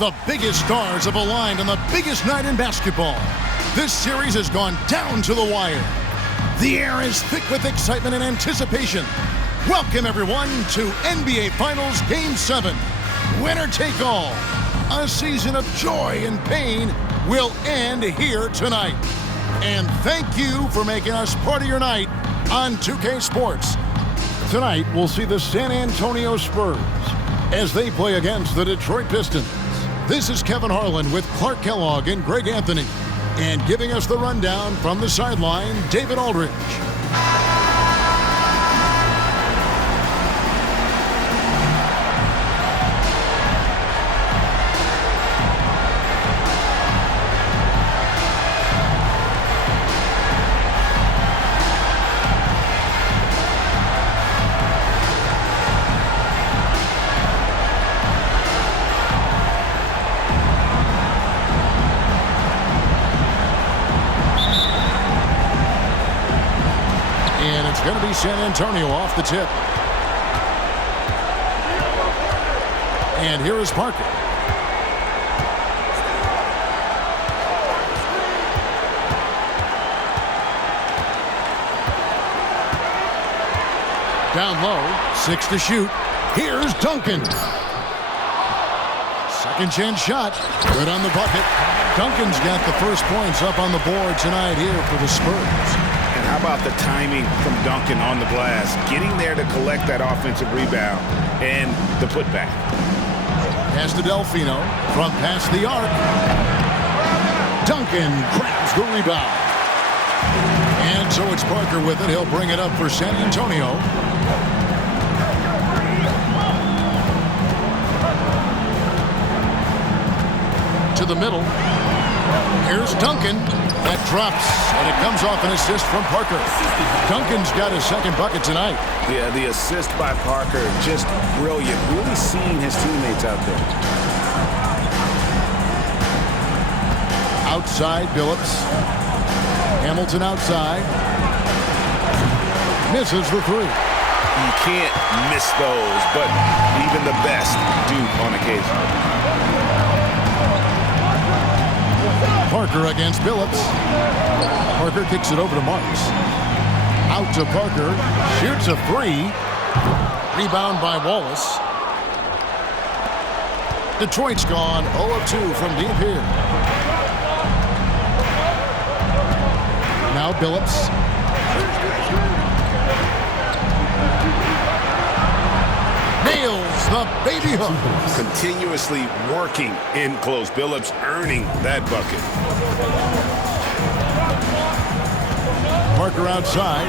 The biggest stars have aligned on the biggest night in basketball. This series has gone down to the wire. The air is thick with excitement and anticipation. Welcome, everyone, to NBA Finals Game 7. Winner take all. A season of joy and pain will end here tonight. And thank you for making us part of your night on 2K Sports. Tonight, we'll see the San Antonio Spurs as they play against the Detroit Pistons. This is Kevin Harlan with Clark Kellogg and Greg Anthony. And giving us the rundown from the sideline, David Aldridge. It's going to be San Antonio off the tip. And here is Parker. Down low, 6 to shoot. Here's Duncan. Second chance shot. Good on the bucket. Duncan's got the first points up on the board tonight here for the Spurs. And how about the timing from Duncan on the glass? Getting there to collect that offensive rebound and the putback. Pass to Delfino from past the arc. Duncan grabs the rebound. And so it's Parker with it. He'll bring it up for San Antonio. To the middle. Here's Duncan. That drops, and it comes off an assist from Parker. Duncan's got his second bucket tonight. Yeah, the assist by Parker, just brilliant. Really seeing his teammates out there. Outside, Billups. Hamilton outside. Misses the three. You can't miss those, but even the best do on occasion. Parker against Billups. Parker kicks it over to Marks. Out to Parker. Shoots a three. Rebound by Wallace. Detroit's gone 0 of 2 from deep here. Now Billups. Nails the baby hook. Continuously working in close. Billups earning that bucket. Parker outside.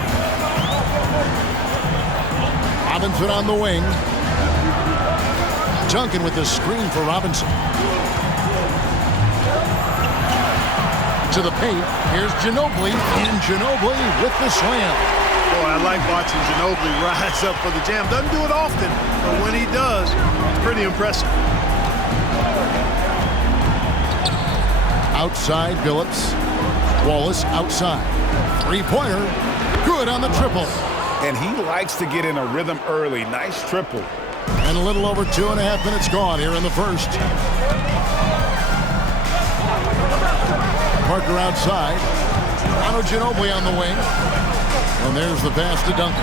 Robinson on the wing. Duncan with the screen for Robinson. To the paint. Here's Ginobili. And Ginobili with the slam. Boy, I like watching Ginobili rise up for the jam. Doesn't do it often, but when he does, it's pretty impressive. Outside, Billups. Wallace outside. Three-pointer. Good on the triple. And he likes to get in a rhythm early. Nice triple. And a little over 2.5 minutes gone here in the first. Parker outside. Manu Ginobili on the wing. And there's the pass to Duncan.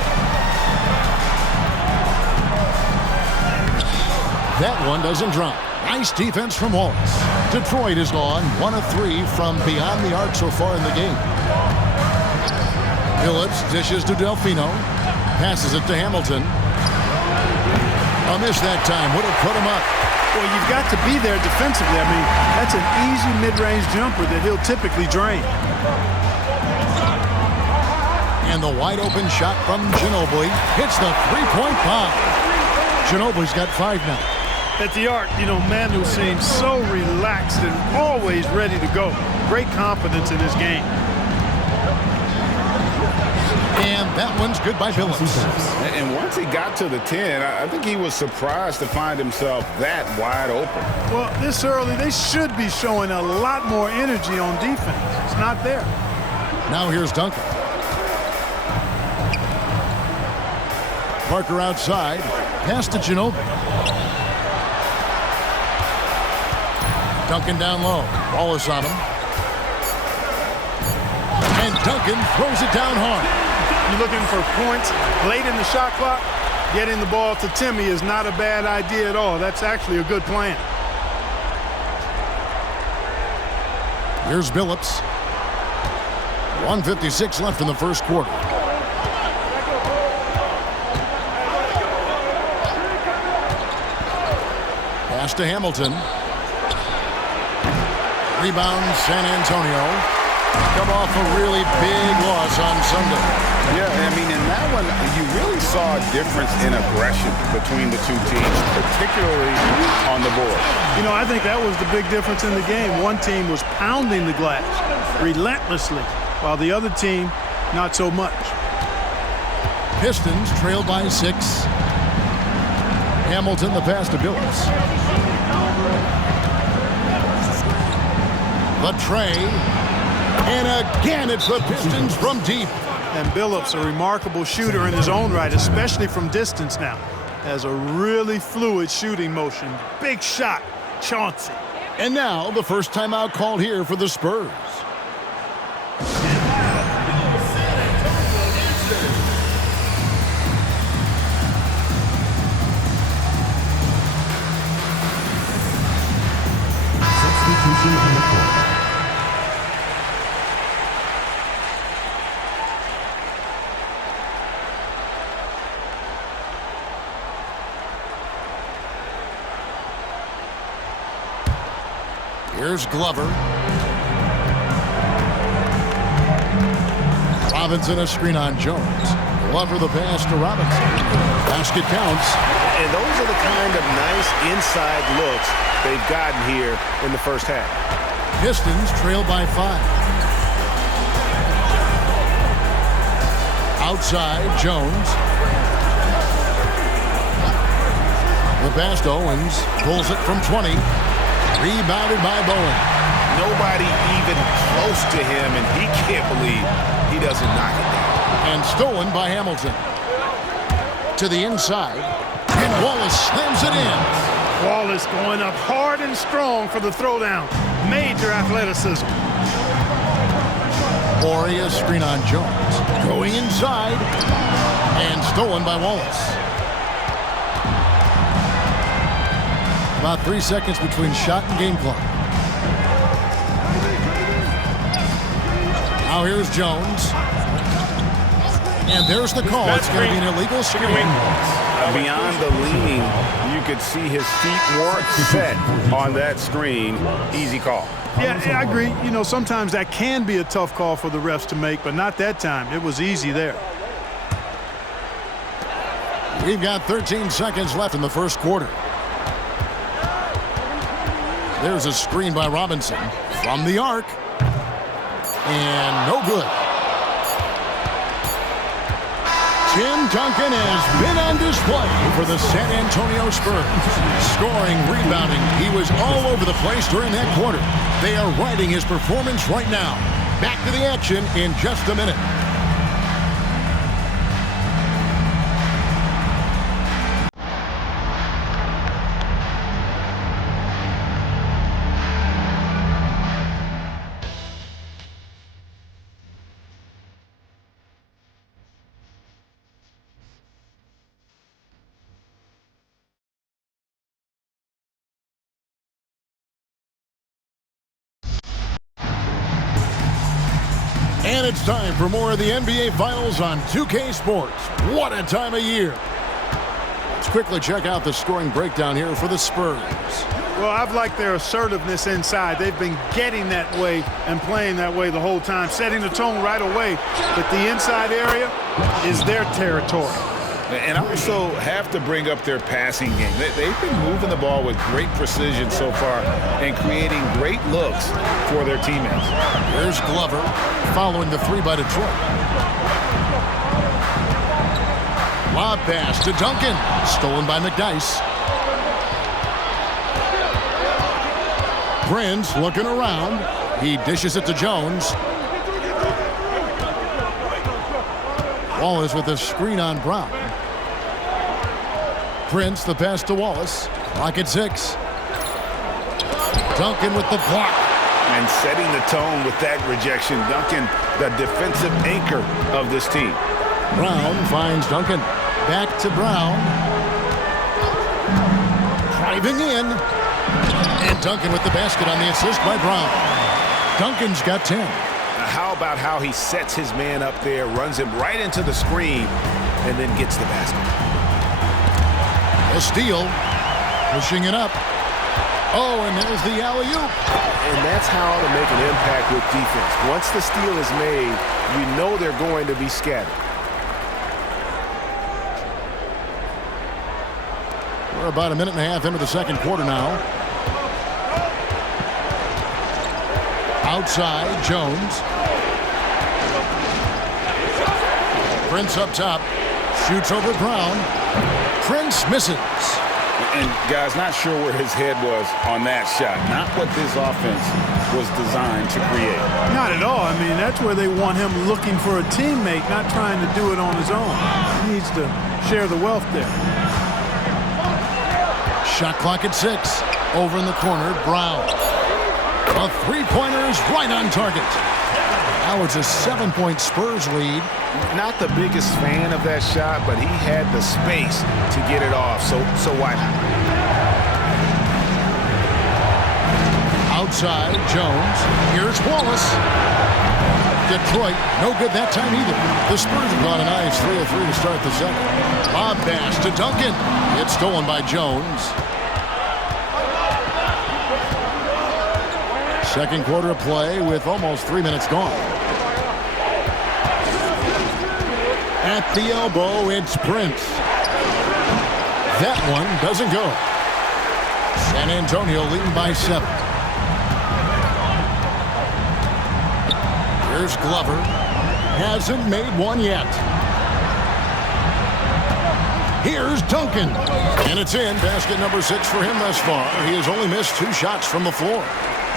That one doesn't drop. Nice defense from Wallace. Detroit is gone 1 of 3 from beyond the arc so far in the game. Billups dishes to Delfino. Passes it to Hamilton. A miss that time. Would have put him up. Well, you've got to be there defensively. I mean, that's an easy mid-range jumper that he'll typically drain. And the wide-open shot from Ginobili hits the three-point bomb. Ginobili's got 5 now. At the arc, Manu seems so relaxed and always ready to go. Great confidence in his game. And that one's good by Billups. And once he got to the 10, I think he was surprised to find himself that wide open. Well, this early, they should be showing a lot more energy on defense. It's not there. Now here's Duncan. Parker outside. Pass to Ginobili. Duncan down low. Wallace on him. And Duncan throws it down hard. You're looking for points late in the shot clock. Getting the ball to Timmy is not a bad idea at all. That's actually a good plan. Here's Billups. 1:56 left in the first quarter. Pass to Hamilton. Rebound, San Antonio. Come off a really big loss on Sunday. Yeah, I mean, in that one, you really saw a difference in aggression between the two teams, particularly on the board. You know, I think that was the big difference in the game. One team was pounding the glass relentlessly, while the other team, not so much. Pistons trailed by 6. Hamilton the pass to Billups. The tray. And again, it's the Pistons from deep. And Billups, a remarkable shooter in his own right, especially from distance now. Has a really fluid shooting motion. Big shot, Chauncey. And now the first timeout called here for the Spurs. Here's Glover. Robinson a screen on Jones. Glover the pass to Robinson. Basket counts. And those are the kind of nice inside looks they've gotten here in the first half. Pistons trail by 5. Outside, Jones. The pass to Owens. Pulls it from 20. Rebounded by Bowen. Nobody even close to him, and he can't believe he doesn't knock it down. And stolen by Hamilton. To the inside. And Wallace slams it in. Wallace going up hard and strong for the throwdown. Major athleticism. Horry a screen on Jones. Going inside. And stolen by Wallace. About 3 seconds between shot and game clock. Now here's Jones. And there's the call. It's going to be an illegal screen. Beyond the leaning, you could see his feet weren't set on that screen. Easy call. Yeah, I agree. You know, sometimes that can be a tough call for the refs to make, but not that time. It was easy there. We've got 13 seconds left in the first quarter. There's a screen by Robinson from the arc. And no good. Tim Duncan has been on display for the San Antonio Spurs. Scoring, rebounding, he was all over the place during that quarter. They are riding his performance right now. Back to the action in just a minute. And it's time for more of the NBA Finals on 2K Sports. What a time of year. Let's quickly check out the scoring breakdown here for the Spurs. Well, I've liked their assertiveness inside. They've been getting that way and playing that way the whole time, setting the tone right away. But the inside area is their territory. And I also have to bring up their passing game. They've been moving the ball with great precision so far and creating great looks for their teammates. Here's Glover following the three by Detroit. Lob pass to Duncan. Stolen by McDyess. Prince looking around. He dishes it to Jones. Wallace with a screen on Brown. Prince the pass to Wallace. Clock at 6. Duncan with the block. And setting the tone with that rejection. Duncan, the defensive anchor of this team. Brown finds Duncan. Back to Brown. Driving in. And Duncan with the basket on the assist by Brown. Duncan's got 10. Now how about how he sets his man up there, runs him right into the screen, and then gets the basket. A steal. Pushing it up. Oh, and there's the alley-oop. And that's how to make an impact with defense. Once the steal is made, you know they're going to be scattered. We're about a minute and a half into the second quarter now. Outside, Jones. Prince up top. Shoots over Brown. Prince misses. And, guys, not sure where his head was on that shot. Not what this offense was designed to create. Not at all. I mean, that's where they want him looking for a teammate, not trying to do it on his own. He needs to share the wealth there. Shot clock at 6. Over in the corner, Brown. A three-pointer is right on target. Now it's a 7-point Spurs lead. Not the biggest fan of that shot, but he had the space to get it off, so why not? Outside, Jones. Here's Wallace. Detroit, no good that time either. The Spurs have gone a nice 3 of 3 to start the second. Bob pass to Duncan. It's stolen by Jones. Second quarter of play with almost 3 minutes gone. At the elbow, it's Prince. That one doesn't go. San Antonio leading by 7. Here's Glover. Hasn't made one yet. Here's Duncan. And it's in. Basket number 6 for him thus far. He has only missed 2 shots from the floor.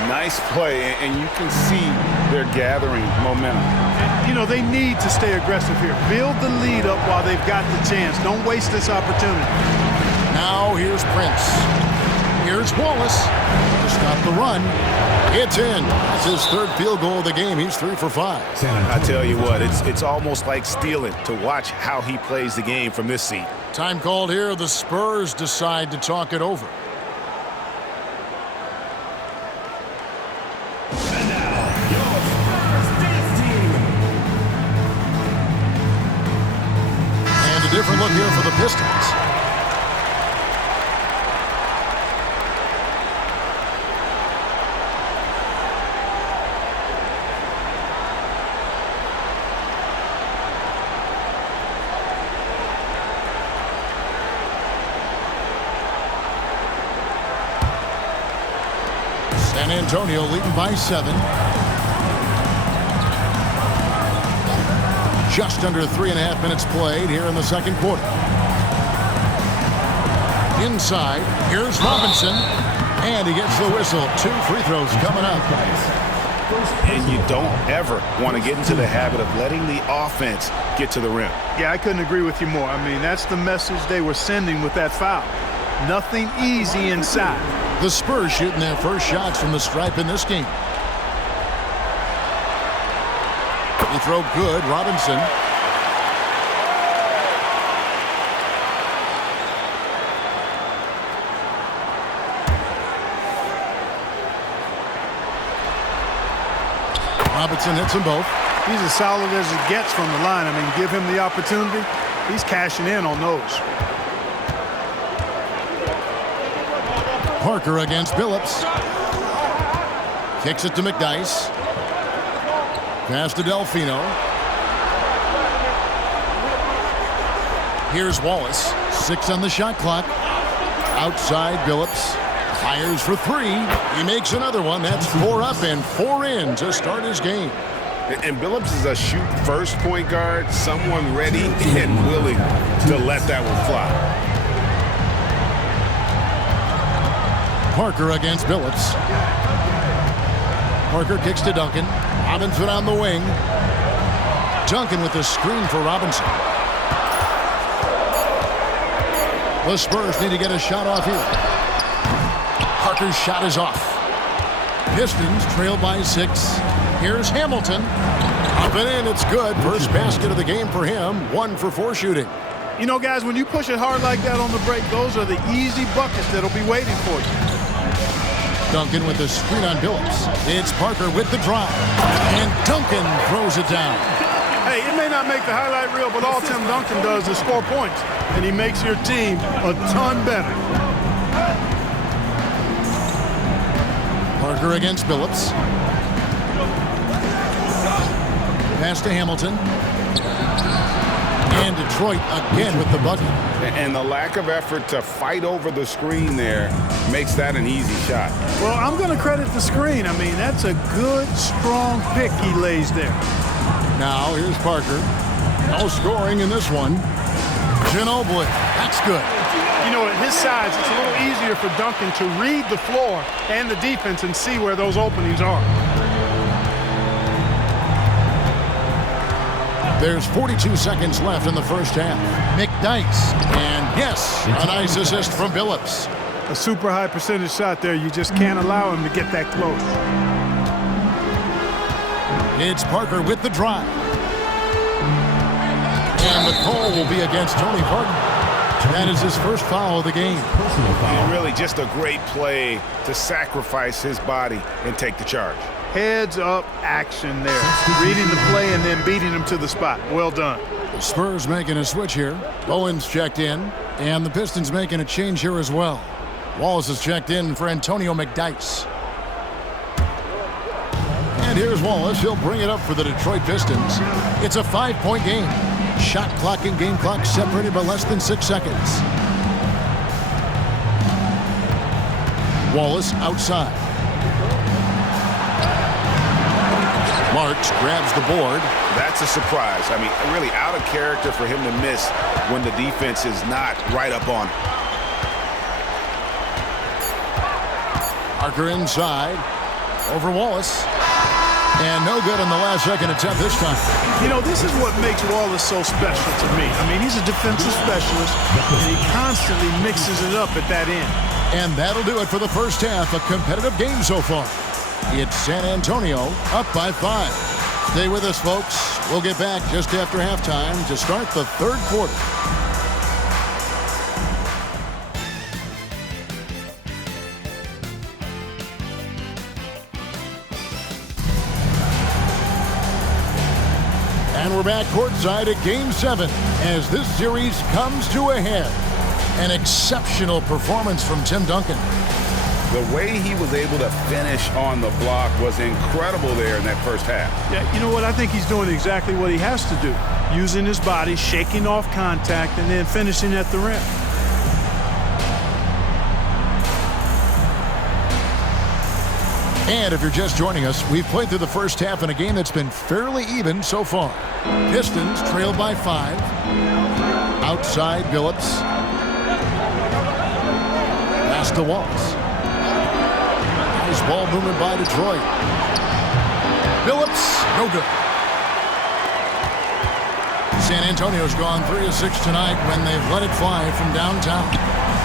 Nice play, and you can see they're gathering momentum. You know, they need to stay aggressive here. Build the lead up while they've got the chance. Don't waste this opportunity. Now here's Prince. Here's Wallace. To stop the run. It's in. That's his 3rd field goal of the game. He's 3 for 5. I tell you what, it's almost like stealing to watch how he plays the game from this seat. Time called here. The Spurs decide to talk it over. Different look here for the Pistons. San Antonio leading by 7. Just under 3.5 minutes played here in the second quarter. Inside, here's Robinson. And he gets the whistle. 2 free throws coming up. And you don't ever want to get into the habit of letting the offense get to the rim. Yeah, I couldn't agree with you more. I mean, that's the message they were sending with that foul. Nothing easy inside. The Spurs shooting their first shots from the stripe in this game. Free throw good, Robinson. Robinson hits them both. He's as solid as it gets from the line. I mean, give him the opportunity. He's cashing in on those. Parker against Billups. Kicks it to McDyess. Pass to Delfino. Here's Wallace. 6 on the shot clock. Outside Billups. Fires for 3. He makes another one. That's 4 up and 4 in to start his game. And Billups is a shoot-first point guard, someone ready and willing to let that one fly. Parker against Billups. Parker kicks to Duncan. Robinson on the wing. Duncan with the screen for Robinson. The Spurs need to get a shot off here. Parker's shot is off. Pistons trail by 6. Here's Hamilton. Up and in, it's good. First basket of the game for him. 1 for 4 shooting. You know, guys, when you push it hard like that on the break, those are the easy buckets that'll be waiting for you. Duncan with the screen on Billups. It's Parker with the drive. And Duncan throws it down. Hey, it may not make the highlight reel, but all Tim Duncan does is score points. And he makes your team a ton better. Parker against Billups. Pass to Hamilton. And Detroit again with the bucket. And the lack of effort to fight over the screen there makes that an easy shot. Well, I'm going to credit the screen. I mean, that's a good, strong pick he lays there. Now, here's Parker. No scoring in this one. Ginobili. That's good. You know, at his size, it's a little easier for Duncan to read the floor and the defense and see where those openings are. There's 42 seconds left in the first half. McDyess. And yes, a nice assist from Billups. A super high percentage shot there. You just can't allow him to get that close. It's Parker with the drive. And the call will be against Tony Parker. That is his first foul of the game. And really just a great play to sacrifice his body and take the charge. Heads up action there. Reading the play and then beating him to the spot. Well done. The Spurs making a switch here. Owens checked in. And the Pistons making a change here as well. Wallace is checked in for Antonio McDyess. And here's Wallace. He'll bring it up for the Detroit Pistons. It's a 5-point game. Shot clock and game clock separated by less than 6 seconds. Wallace outside. Marks grabs the board. That's a surprise. I mean, really out of character for him to miss when the defense is not right up on him. Parker inside. Over Wallace. And no good on the last second attempt this time. You know, this is what makes Wallace so special to me. I mean, he's a defensive specialist, and he constantly mixes it up at that end. And that'll do it for the first half. A competitive game so far. It's San Antonio up by 5. Stay with us, folks. We'll get back just after halftime to start the third quarter. And we're back courtside at Game 7 as this series comes to a head. An exceptional performance from Tim Duncan. The way he was able to finish on the block was incredible there in that first half. Yeah, you know what? I think he's doing exactly what he has to do. Using his body, shaking off contact, and then finishing at the rim. And if you're just joining us, we've played through the first half in a game that's been fairly even so far. Pistons trail by 5. Outside Billups. Pass to Wallace. Nice ball movement by Detroit. Billups, no good. San Antonio's gone 3 of 6 tonight when they've let it fly from downtown.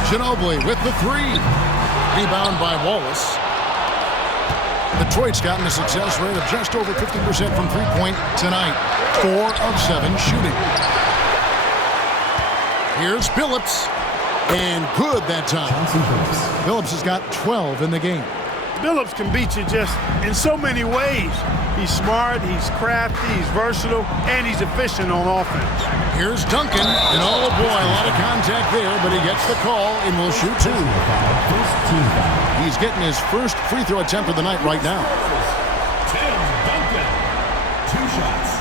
Ginobili with the 3. Rebound by Wallace. Detroit's gotten a success rate of just over 50% from three-point tonight. 4 of 7 shooting. Here's Billups. And good that time. Billups has got 12 in the game. Billups can beat you just in so many ways. He's smart, he's crafty, he's versatile, and he's efficient on offense. Here's Duncan, and oh boy, a lot of contact there, but he gets the call and will shoot 2. He's getting his first free throw attempt of the night right now. Tim Duncan, 2 shots.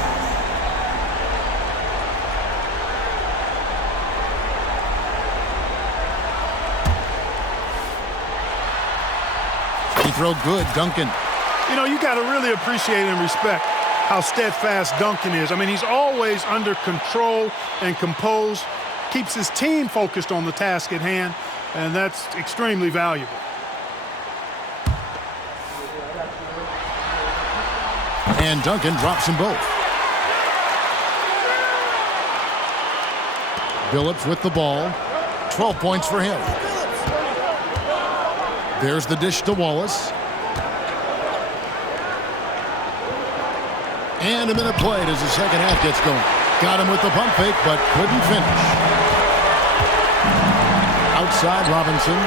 Free throw good, Duncan. You know, you got to really appreciate and respect how steadfast Duncan is. I mean, he's always under control and composed, keeps his team focused on the task at hand, and that's extremely valuable. And Duncan drops them both. Billups with the ball. 12 points for him. There's the dish to Wallace. And a minute played as the second half gets going. Got him with the pump fake, but couldn't finish. Outside Robinson.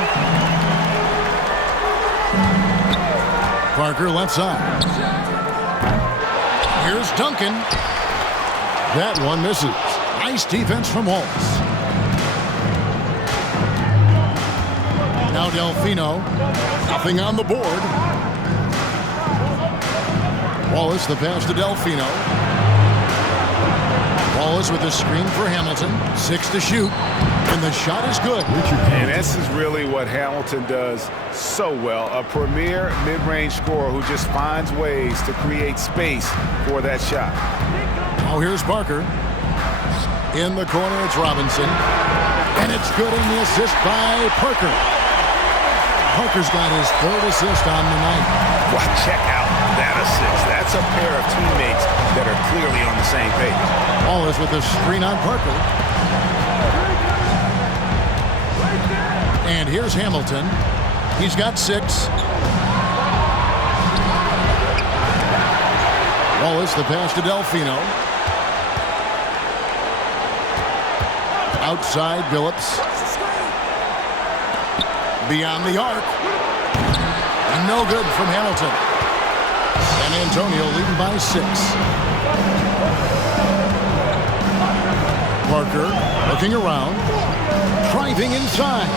Parker left side. Here's Duncan. That one misses. Nice defense from Wallace. Now Delfino. Nothing on the board. Wallace, the pass to Delfino. Wallace with the screen for Hamilton. 6 to shoot. And the shot is good. And this is really what Hamilton does so well. A premier mid-range scorer who just finds ways to create space for that shot. Now here's Parker. In the corner, it's Robinson. And it's good in the assist by Parker. Parker's got his 3rd assist on the night. Well, check out that assist. That's a pair of teammates that are clearly on the same page. Wallace with the screen on Parker. And here's Hamilton. He's got 6. Wallace, the pass to Delfino. Outside, Billups. Beyond the arc. And no good from Hamilton. San Antonio leading by 6. Parker looking around. Driving inside.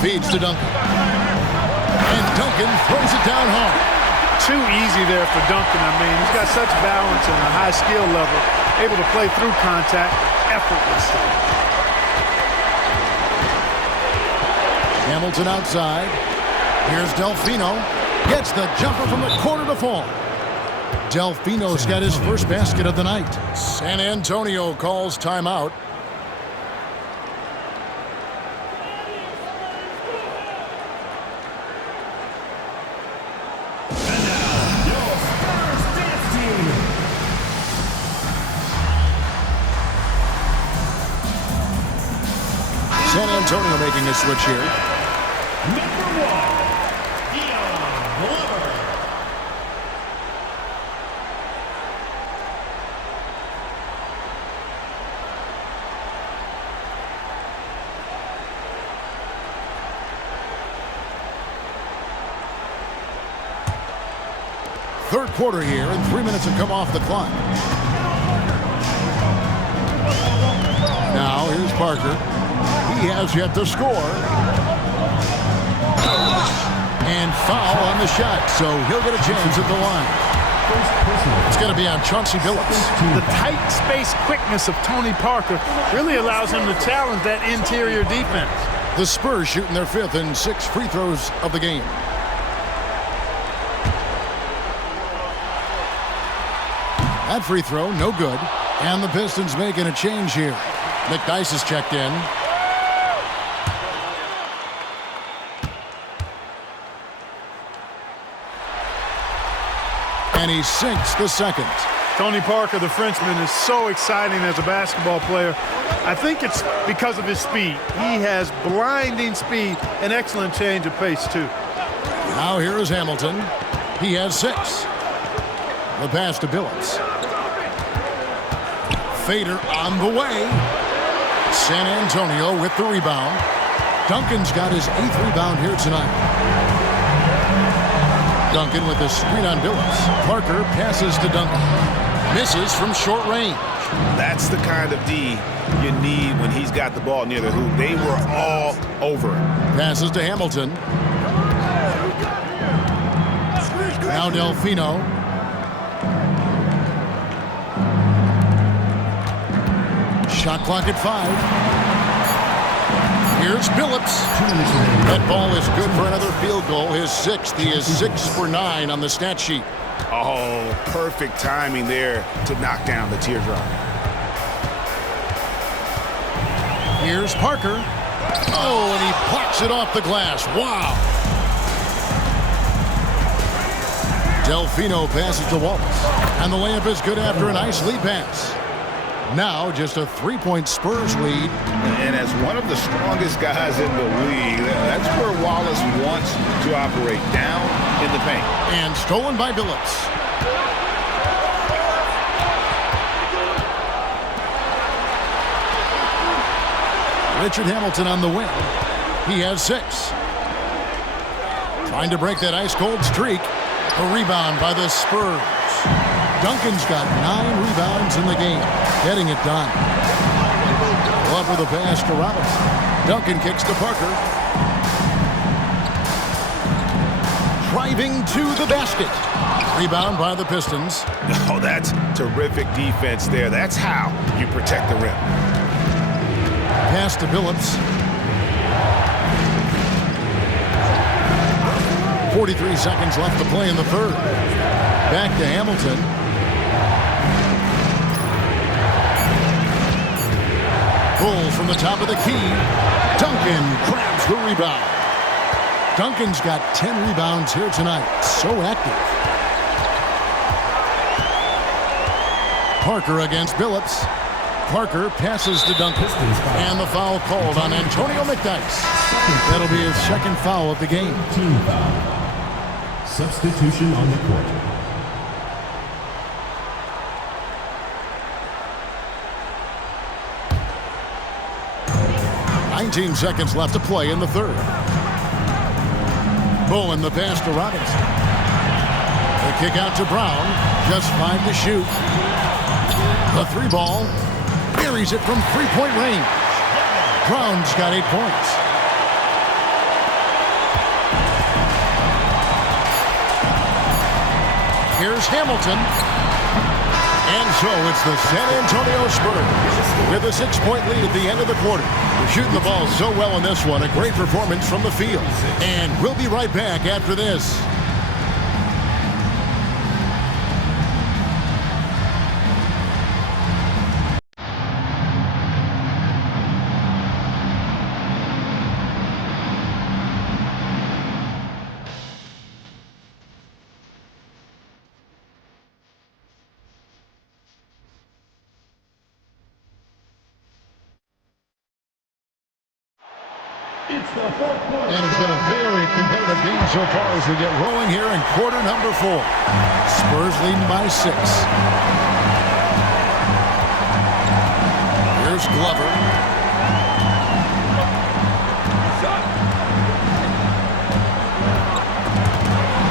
Feeds to Duncan. And Duncan throws it down hard. Too easy there for Duncan. I mean, he's got such balance and a high skill level. Able to play through contact effortlessly. Hamilton outside. Here's Delfino. Gets the jumper from the corner to fall. Delfino's got his first basket of the night. San Antonio calls timeout. And now, your Spurs dance team. San Antonio making a switch here. Number 1, Glover. Third quarter here, and 3 minutes have come off the clock. Now here's Parker. He has yet to score. And foul on the shot, so he'll get a chance at the line. It's going to be on Chauncey Billups. The tight space quickness of Tony Parker really allows him to challenge that interior defense. The Spurs shooting their 5th and 6th free throws of the game. That free throw, no good. And the Pistons making a change here. McDyess is checked in. And he sinks the second. Tony Parker, the Frenchman, is so exciting as a basketball player. I think it's because of his speed. He has blinding speed and excellent change of pace, too. Now here is Hamilton. He has 6. The pass to Billups. Fader on the way. San Antonio with the rebound. Duncan's got his 8th rebound here tonight. Duncan with the screen on Billups. Parker passes to Duncan. Misses from short range. That's the kind of D you need when he's got the ball near the hoop. They were all over it. Passes to Hamilton. Now Delfino. Shot clock at 5. Here's Billups. That ball is good for another field goal. His 6th. He is 6 for 9 on the stat sheet. Oh, perfect timing there to knock down the teardrop. Here's Parker. Oh, and he pops it off the glass. Wow. Delfino passes to Wallace. And the layup is good after a nice lead pass. Now just a 3-point Spurs lead. And as one of the strongest guys in the league, that's where Wallace wants to operate, down in the paint. And stolen by Billups. Richard Hamilton on the wing. He has 6. Trying to break that ice-cold streak. A rebound by the Spurs. Duncan's got 9 rebounds in the game. Getting it done. Love for the pass to Robinson. Duncan kicks to Parker. Driving to the basket. Rebound by the Pistons. Oh, that's terrific defense there. That's how you protect the rim. Pass to Billups. 43 seconds left to play in the third. Back to Hamilton. Pull from the top of the key. Duncan grabs the rebound. Duncan's got 10 rebounds here tonight. So active. Parker against Billups. Parker passes to Duncan. And the foul called on Antonio McDyess. That'll be his second foul of the game. Team foul. Substitution on the court. "19 seconds left to play in the third. Bowen the pass to Robinson. The kick out to Brown. Just 5 to shoot. The 3-ball. Buries it from 3-point range. Brown's got 8 points. Here's Hamilton. And so it's the San Antonio Spurs with a 6-point lead at the end of the quarter. They're shooting the ball so well in this one. A great performance from the field. And we'll be right back after this. And it's been a very competitive game so far as we get rolling here in quarter number 4. Spurs leading by 6. Here's Glover.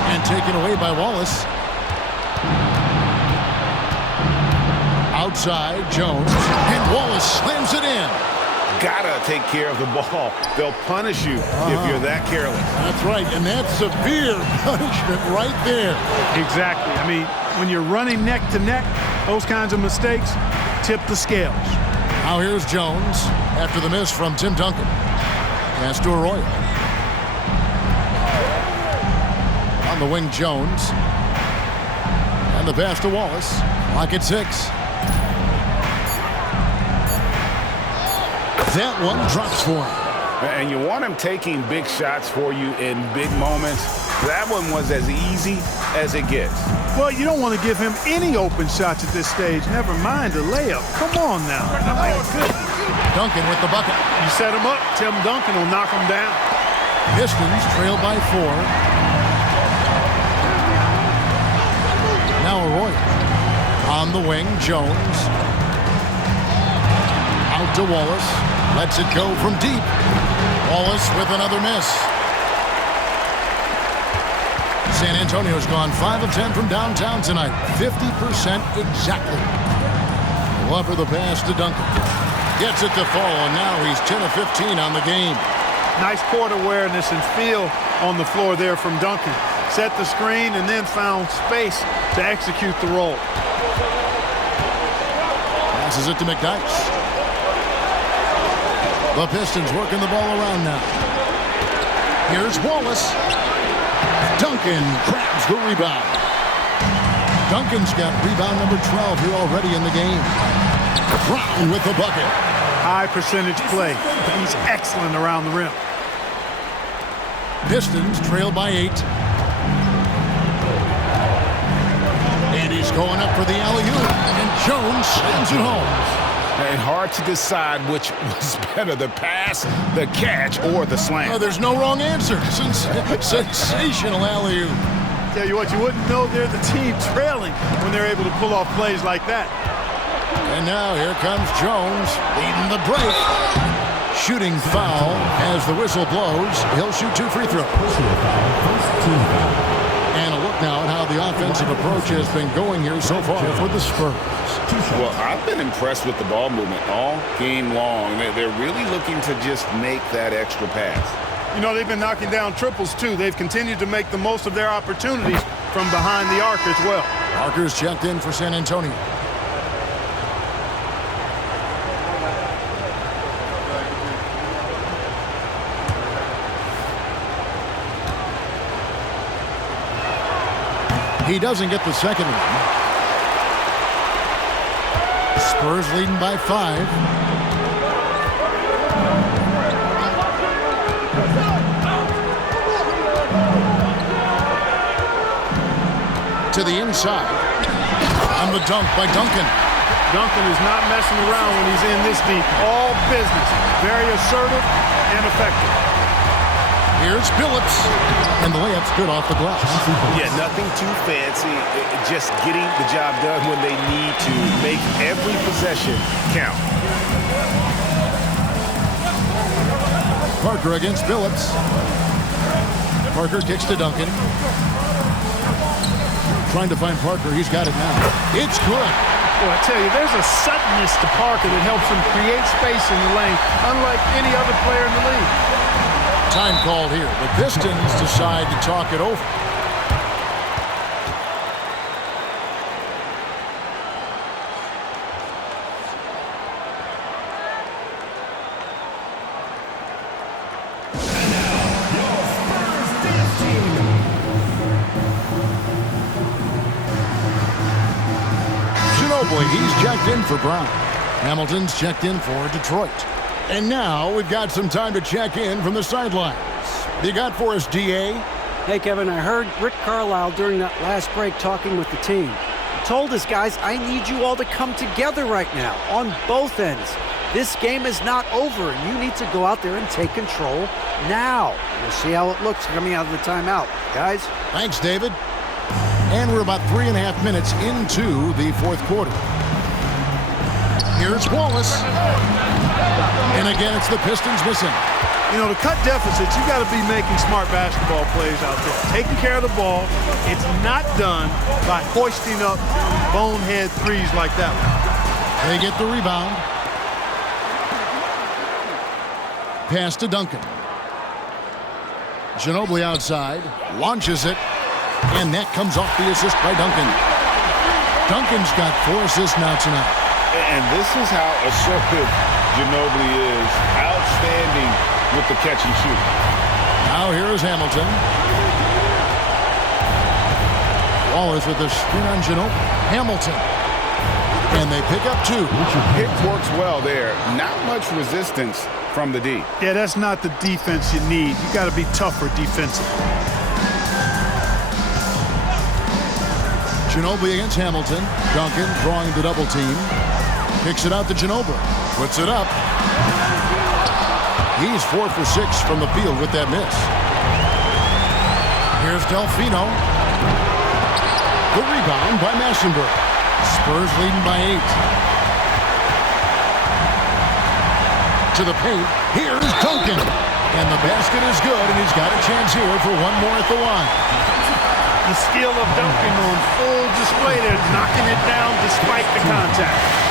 And taken away by Wallace. Outside, Jones. And Wallace slams it in. Gotta take care of the ball. They'll punish you if you're that careless. That's right, and that's severe punishment right there. Exactly. I mean, when you're running neck to neck, those kinds of mistakes tip the scales. Now here's Jones after the miss from Tim Duncan. Pass to Arroyo. On the wing, Jones. And the pass to Wallace. Clock at 6. That one drops for him. And you want him taking big shots for you in big moments. That one was as easy as it gets. Well, you don't want to give him any open shots at this stage. Never mind a layup. Come on now. My goodness. Duncan with the bucket. You set him up, Tim Duncan will knock him down. Pistons trail by 4. Now Arroyo. On the wing, Jones. Out to Wallace. Lets it go from deep. Wallace with another miss. San Antonio's gone 5 of 10 from downtown tonight. 50% exactly. Glover the pass to Duncan. Gets it to fall, and now he's 10 of 15 on the game. Nice court awareness and feel on the floor there from Duncan. Set the screen and then found space to execute the roll. Passes it to McDyess. The Pistons working the ball around now. Here's Wallace. Duncan grabs the rebound. Duncan's got rebound number 12 here already in the game. Brown with the bucket. High percentage play. He's excellent around the rim. Pistons trail by 8. And he's going up for the alley-oop. And Jones slams it home. And hard to decide which was better, the pass, the catch, or the slam. Oh, there's no wrong answer. Sensational alley-oop. Tell you what, you wouldn't know they're the team trailing when they're able to pull off plays like that. And now here comes Jones leading the break. Shooting foul as the whistle blows. He'll shoot 2 free throws. And a look now at how the offensive approach has been going here so far for the Spurs. Well, I've been impressed with the ball movement all game long. They're really looking to just make that extra pass. You know, they've been knocking down triples, too. They've continued to make the most of their opportunities from behind the arc as well. Parker's checked in for San Antonio. He doesn't get the second one. Spurs leading by 5. To the inside. On the dunk by Duncan. Duncan is not messing around when he's in this deep. All business. Very assertive and effective. Here's Phillips. And the layup's good off the glass. Yeah, nothing too fancy. Just getting the job done when they need to. Make every possession count. Parker against Phillips. Parker kicks to Duncan. Trying to find Parker. He's got it now. It's good. Well, I tell you, there's a suddenness to Parker that helps him create space in the lane, unlike any other player in the league. Time called here. The Pistons decide to talk it over. He's checked in for Brown. Hamilton's checked in for Detroit. And now we've got some time to check in from the sidelines. You got for us, DA? Hey, Kevin, I heard Rick Carlisle during that last break talking with the team. He told his guys, I need you all to come together right now on both ends. This game is not over, and you need to go out there and take control now. We'll see how it looks coming out of the timeout. Guys? Thanks, David. And we're about 3.5 minutes into the fourth quarter. Here's Wallace. And again, it's the Pistons missing. You know, to cut deficits, you got to be making smart basketball plays out there. Taking care of the ball. It's not done by hoisting up bonehead threes like that one. They get the rebound. Pass to Duncan. Ginobili outside. Launches it. And that comes off the assist by Duncan. Duncan's got 4 assists now tonight. And this is how assertive Ginobili is. Outstanding with the catch and shoot. Now here is Hamilton. Wallace with the spin on Ginobili. Hamilton. And they pick up 2. It works well there. Not much resistance from the D. Yeah, that's not the defense you need. You got to be tougher defensively. Ginobili against Hamilton. Duncan drawing the double team. Kicks it out to Ginobili. Puts it up. He's 4 for 6 from the field with that miss. Here's Delfino. The rebound by Massenberg. Spurs leading by 8. To the paint. Here's Duncan. And the basket is good, and he's got a chance here for one more at the line. The skill of Duncan on full display there, knocking it down despite the contact.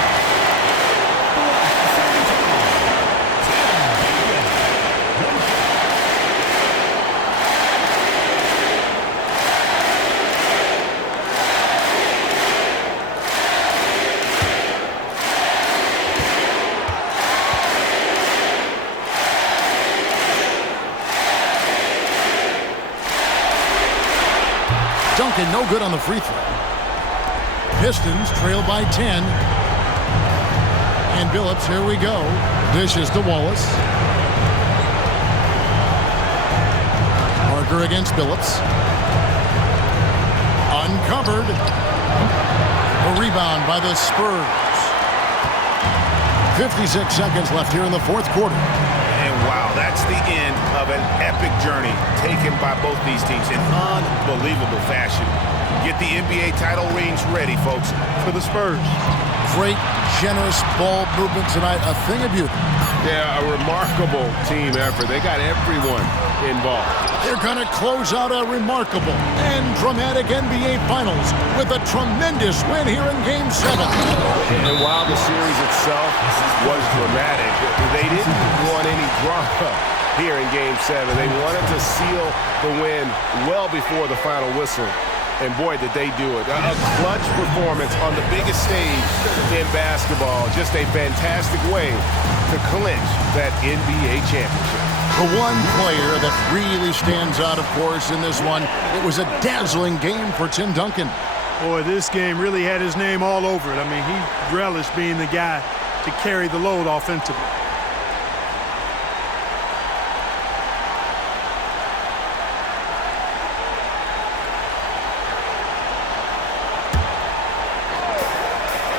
Duncan no good on the free throw. Pistons trail by 10. And Billups, here we go. Dishes to Wallace. Parker against Billups. Uncovered. A rebound by the Spurs. 56 seconds left here in the fourth quarter. And wow, that's the end of an epic journey taken by both these teams in unbelievable fashion. Get the NBA title rings ready, folks, for the Spurs. great, generous ball movement tonight. A thing of beauty. Yeah, a remarkable team effort. They got everyone involved. They're going to close out a remarkable and dramatic NBA Finals with a tremendous win here in Game 7. And while the series itself was dramatic, they didn't want any drama here in Game 7. They wanted to seal the win well before the final whistle. And boy, did they do it. A clutch performance on the biggest stage in basketball. Just a fantastic way to clinch that NBA championship. The one player that really stands out, of course, in this one, it was a dazzling game for Tim Duncan. Boy, this game really had his name all over it. I mean, he relished being the guy to carry the load offensively.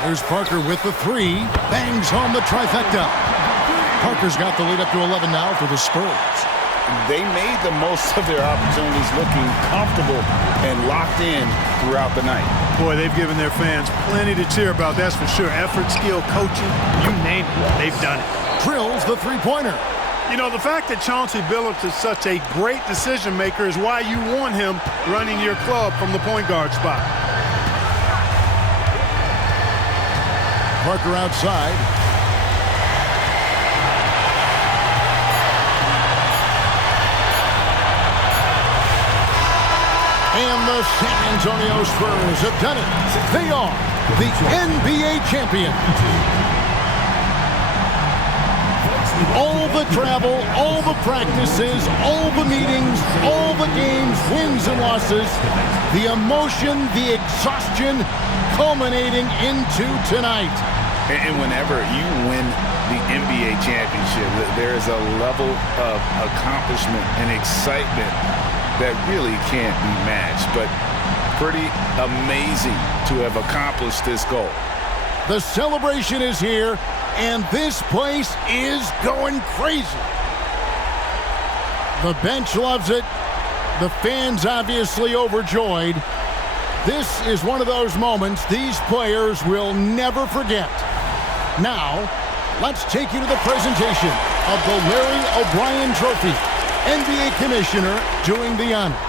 Here's Parker with the three. Bangs home the trifecta. Parker's got the lead up to 11 now for the Spurs. They made the most of their opportunities, looking comfortable and locked in throughout the night. Boy, they've given their fans plenty to cheer about, that's for sure. Effort, skill, coaching, you name it, they've done it. Drills the three-pointer. You know, the fact that Chauncey Billups is such a great decision maker is why you want him running your club from the point guard spot. Parker outside. And the San Antonio Spurs have done it. They are the NBA champions. All the travel, all the practices, all the meetings, all the games, wins and losses, the emotion, the exhaustion culminating into tonight. And whenever you win the NBA championship, there is a level of accomplishment and excitement that really can't be matched. But pretty amazing to have accomplished this goal. The celebration is here, and this place is going crazy. The bench loves it. The fans obviously overjoyed. This is one of those moments these players will never forget. Now, let's take you to the presentation of the Larry O'Brien Trophy. NBA Commissioner doing the honors.